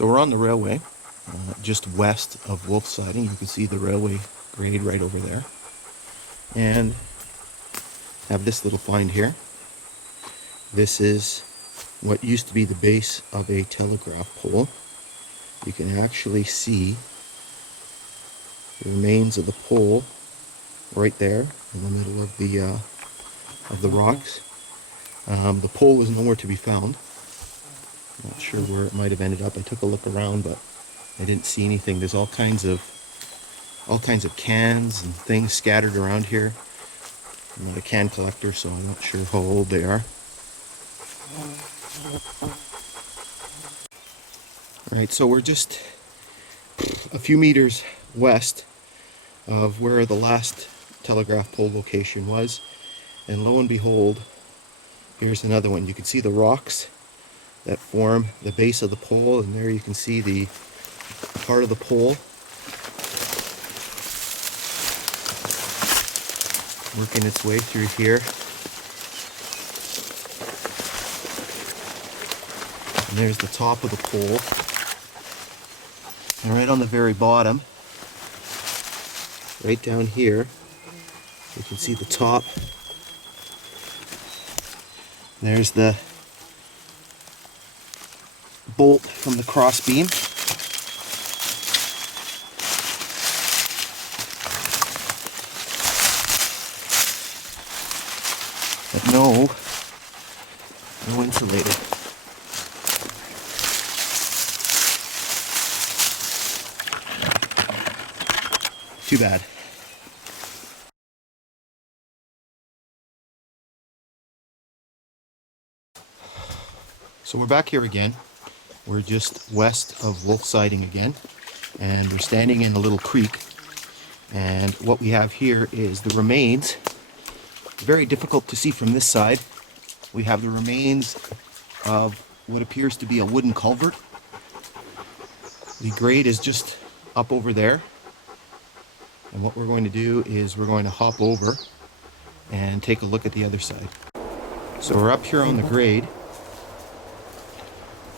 So we're on the railway, just west of Wolfe Siding. You can see the railway grade right over there. And have this little find here. This is what used to be the base of a telegraph pole. You can actually see the remains of the pole right there in the middle of the rocks. The pole is nowhere to be found. Not sure where it might have ended up. I took a look around, but I didn't see anything. There's all kinds of cans and things scattered around here. I'm not a can collector, so I'm not sure how old they are. Alright, so we're just a few meters west of where the last telegraph pole location was, and lo and behold, here's another one. You can see the rocks that form the base of the pole, and there you can see the part of the pole working its way through here. And there's the top of the pole. And right on the very bottom, right down here, you can see the top. There's the bolt from the cross beam. But no insulated. Too bad. So we're back here again. We're just west of Wolfe Siding again, and we're standing in a little creek. And what we have here is the remains. Very difficult to see from this side. We have the remains of what appears to be a wooden culvert. The grade is just up over there. And what we're going to do is we're going to hop over and take a look at the other side. So we're up here on the grade,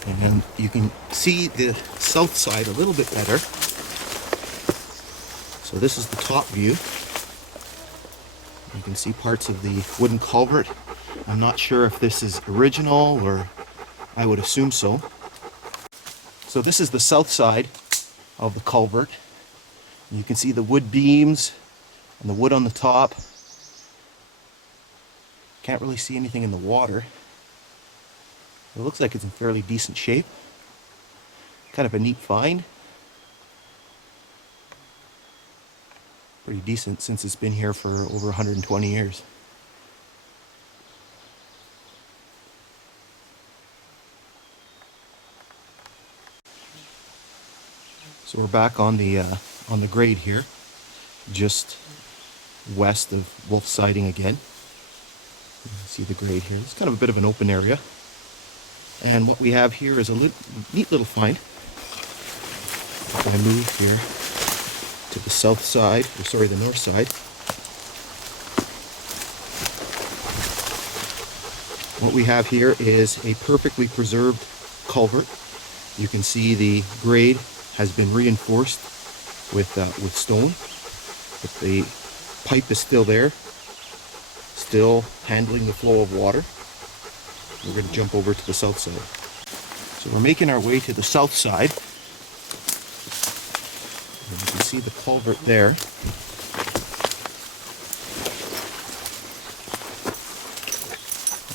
and you can see the south side a little bit better. So this is the top view. You can see parts of the wooden culvert. I'm not sure if this is original, or I would assume so. So this is the south side of the culvert. You can see the wood beams and the wood on the top. Can't really see anything in the water. It looks like it's in fairly decent shape. Kind of a neat find. Pretty decent since it's been here for over 120 years. So we're back on the grade here, just west of Wolfe Siding again. You can see the grade here. It's kind of a bit of an open area. And what we have here is a neat little find. If I move here to the south side, or sorry, the north side. What we have here is a perfectly preserved culvert. You can see the grade has been reinforced with stone, but the pipe is still there, still handling the flow of water. We're going to jump over to the south side. So we're making our way to the south side. And you can see the culvert there.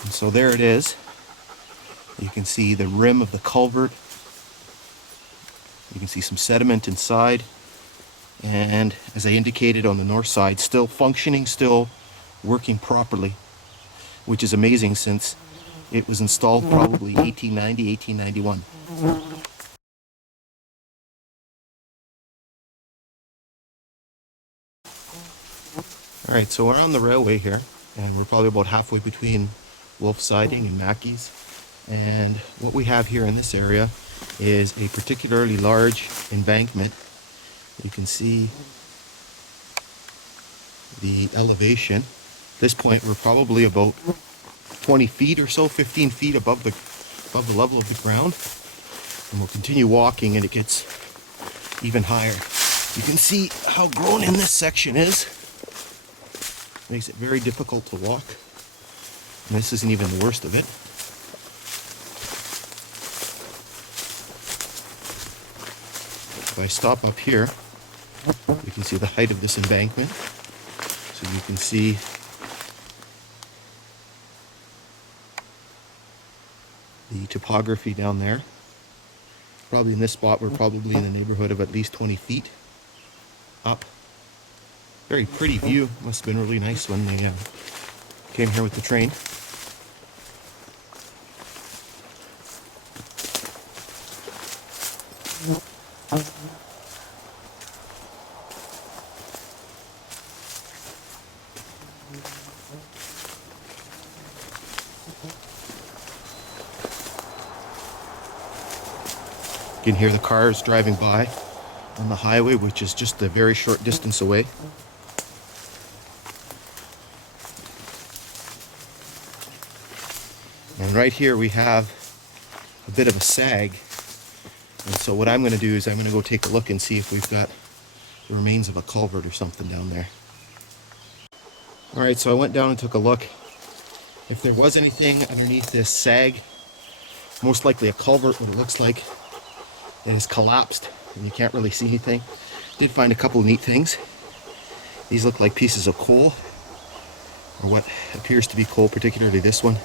And so there it is. You can see the rim of the culvert. You can see some sediment inside. And as I indicated on the north side, still functioning, still working properly, which is amazing since it was installed probably 1890, 1891. Alright, so we're on the railway here, and we're probably about halfway between Wolfe Siding and Mackey's. And what we have here in this area is a particularly large embankment. You can see the elevation. At this point, we're probably about 20 feet or so, 15 feet above the level of the ground. And we'll continue walking and it gets even higher. You can see how grown in this section is. Makes it very difficult to walk. And this isn't even the worst of it. If I stop up here, you can see the height of this embankment. So you can see the topography down there. Probably in this spot, we're probably in the neighborhood of at least 20 feet up. Very pretty view. Must have been really nice when they came here with the train. You can hear the cars driving by on the highway, which is just a very short distance away. And right here we have a bit of a sag. And so what I'm going to do is I'm going to go take a look and see if we've got the remains of a culvert or something down there. Alright, so I went down and took a look. If there was anything underneath this sag, most likely a culvert, what it looks like. It has collapsed and you can't really see anything. Did find a couple of neat things. These look like pieces of coal, or what appears to be coal, particularly this one.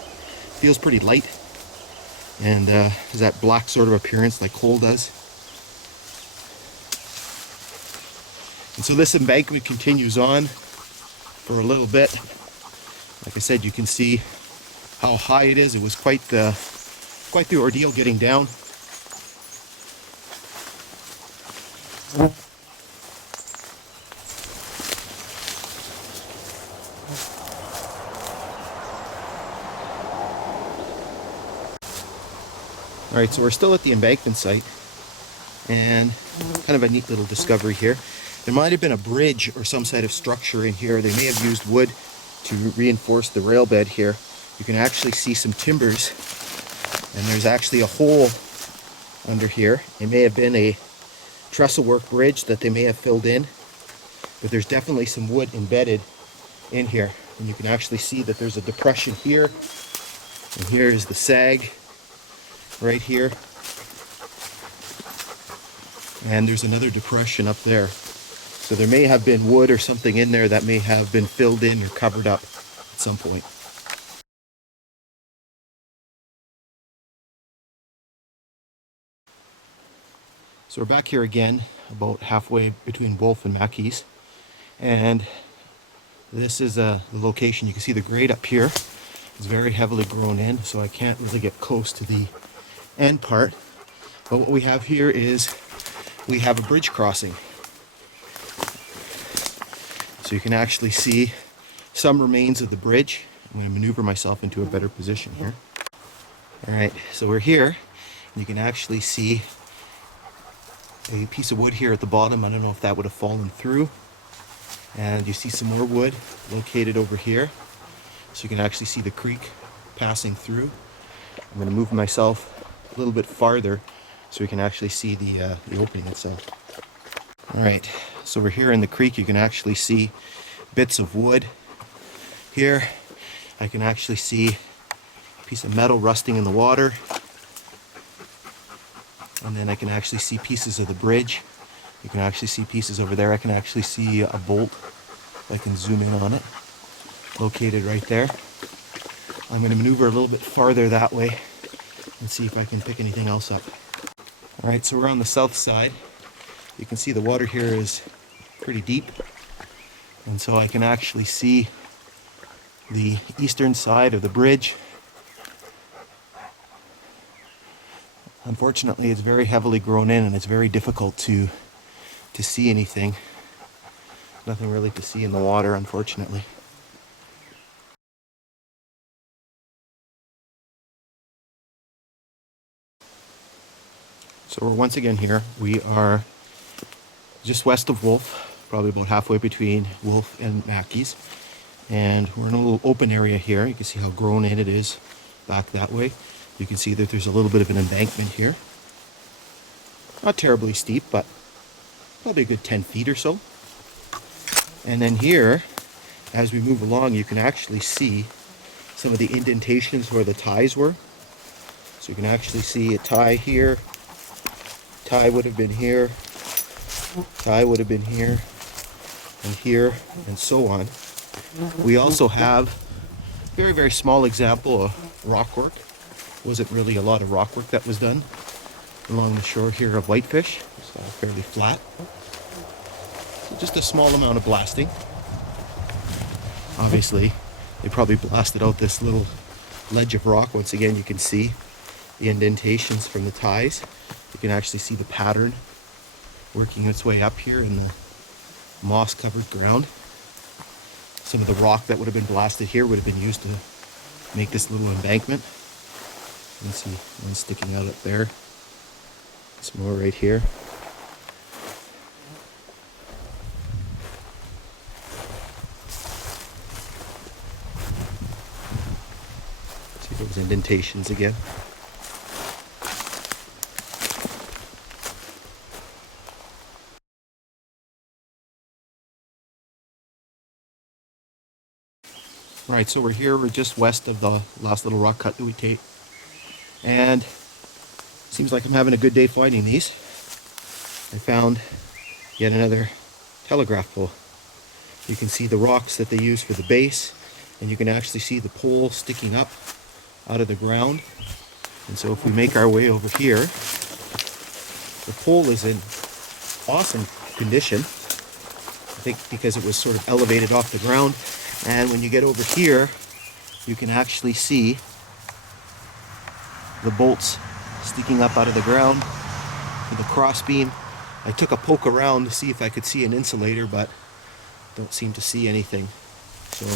Feels pretty light and has that black sort of appearance like coal does. And so this embankment continues on for a little bit. Like I said, you can see how high it is. It was quite the ordeal getting down. Alright, so we're still at the embankment site, and kind of a neat little discovery here. There might have been a bridge or some sort of structure in here. They may have used wood to reinforce the rail bed here. You can actually see some timbers, and there's actually a hole under here. It may have been a trestle work bridge that they may have filled in, but there's definitely some wood embedded in here. And you can actually see that there's a depression here, and here is the sag right here, and there's another depression up there. So there may have been wood or something in there that may have been filled in or covered up at some point. So we're back here again, about halfway between Wolfe and Mackey's, and this is the location. You can see the grade up here. It's very heavily grown in, so I can't really get close to the end part. But what we have here is we have a bridge crossing. So you can actually see some remains of the bridge. I'm going to maneuver myself into a better position here. Alright, so we're here, and you can actually see a piece of wood here at the bottom. I don't know if that would have fallen through. And you see some more wood located over here. So you can actually see the creek passing through. I'm going to move myself a little bit farther so we can actually see the opening itself. Alright, so we're here in the creek. You can actually see bits of wood here. I can actually see a piece of metal rusting in the water. And then I can actually see pieces of the bridge. You can actually see pieces over there. I can actually see a bolt. I can zoom in on it. Located right there. I'm going to maneuver a little bit farther that way and see if I can pick anything else up. Alright, so we're on the south side. You can see the water here is pretty deep. And so I can actually see the eastern side of the bridge. Unfortunately, it's very heavily grown in and it's very difficult to see anything. Nothing really to see in the water, unfortunately. So we're once again here. We are just west of Wolfe, probably about halfway between Wolfe and Mackey's. And we're in a little open area here. You can see how grown in it is back that way. You can see that there's a little bit of an embankment here. Not terribly steep, but probably a good 10 feet or so. And then here, as we move along, you can actually see some of the indentations where the ties were. So you can actually see a tie here, tie would have been here, tie would have been here, and here, and so on. We also have a very, very small example of rock work. Wasn't really a lot of rock work that was done along the shore here of Whitefish. It's all fairly flat. So just a small amount of blasting. Obviously, they probably blasted out this little ledge of rock. Once again, you can see the indentations from the ties. You can actually see the pattern working its way up here in the moss-covered ground. Some of the rock that would have been blasted here would have been used to make this little embankment. You can see one sticking out up there. Some more right here. See those indentations again. Right, so we're just west of the last little rock cut that we take. And seems like I'm having a good day finding these. I found yet another telegraph pole. You can see the rocks that they use for the base, and you can actually see the pole sticking up out of the ground. And so if we make our way over here, the pole is in awesome condition. I think because it was sort of elevated off the ground. And when you get over here, you can actually see the bolts sticking up out of the ground with the crossbeam. I took a poke around to see if I could see an insulator, but don't seem to see anything. So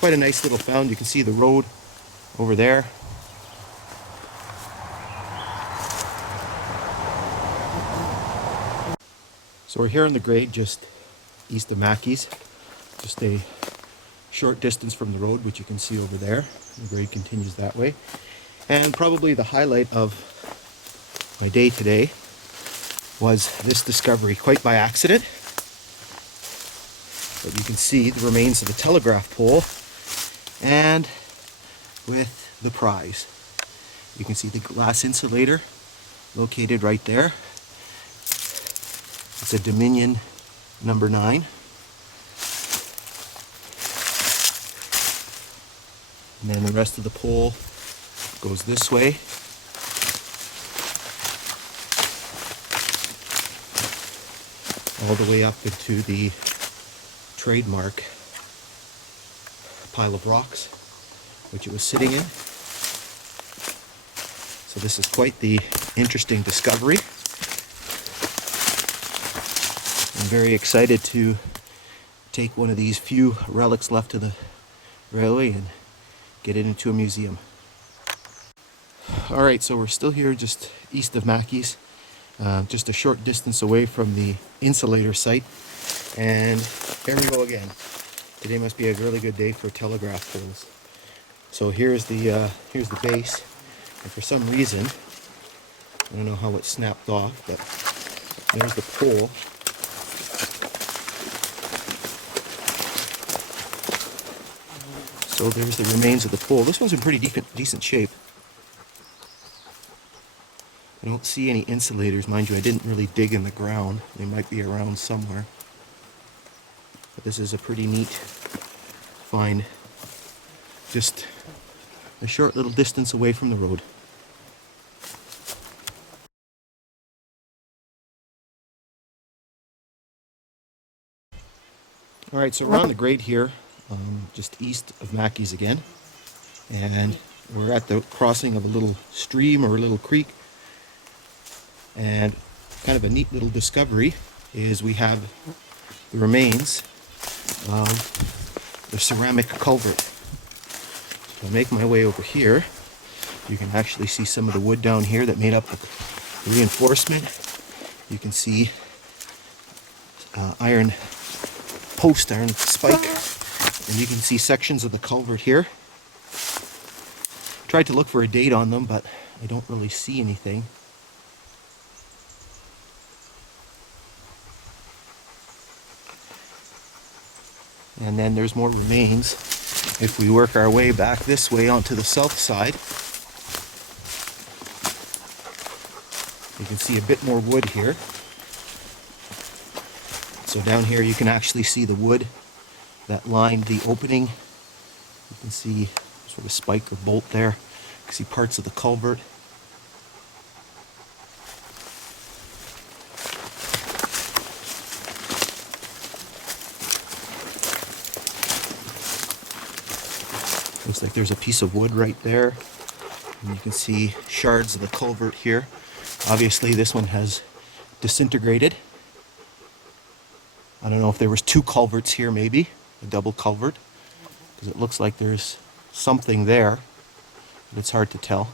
quite a nice little found. You can see the road over there. So we're here on the grade just east of Mackey's, just a short distance from the road, which you can see over there. The grade continues that way. And probably the highlight of my day today was this discovery, quite by accident. But you can see the remains of the telegraph pole and with the prize. You can see the glass insulator located right there. It's a Dominion number 9. And then the rest of the pole goes this way. All the way up into the trademark pile of rocks, which it was sitting in. So this is quite the interesting discovery. I'm very excited to take one of these few relics left of the railway and get it into a museum. Alright, so we're still here just east of Mackey's, just a short distance away from the insulator site. And here we go again. Today must be a really good day for telegraph poles. So here's the base, and for some reason, I don't know how it snapped off, but there's the pole. So there's the remains of the pole. This one's in pretty decent shape. I don't see any insulators, mind you. I didn't really dig in the ground. They might be around somewhere. But this is a pretty neat find. Just a short little distance away from the road. Alright, so we're on the grade here, just east of Mackey's again. And we're at the crossing of a little stream or a little creek. And kind of a neat little discovery is we have the remains of the ceramic culvert. So I make my way over here. You can actually see some of the wood down here that made up the reinforcement. You can see iron spike, and you can see sections of the culvert here. Tried to look for a date on them, but I don't really see anything. And then there's more remains. If we work our way back this way onto the south side, you can see a bit more wood here. So down here you can actually see the wood that lined the opening. You can see sort of spike or bolt there. You can see parts of the culvert. Looks like there's a piece of wood right there. And you can see shards of the culvert here. Obviously this one has disintegrated. I don't know if there was two culverts here, maybe a double culvert, because it looks like there's something there, but it's hard to tell.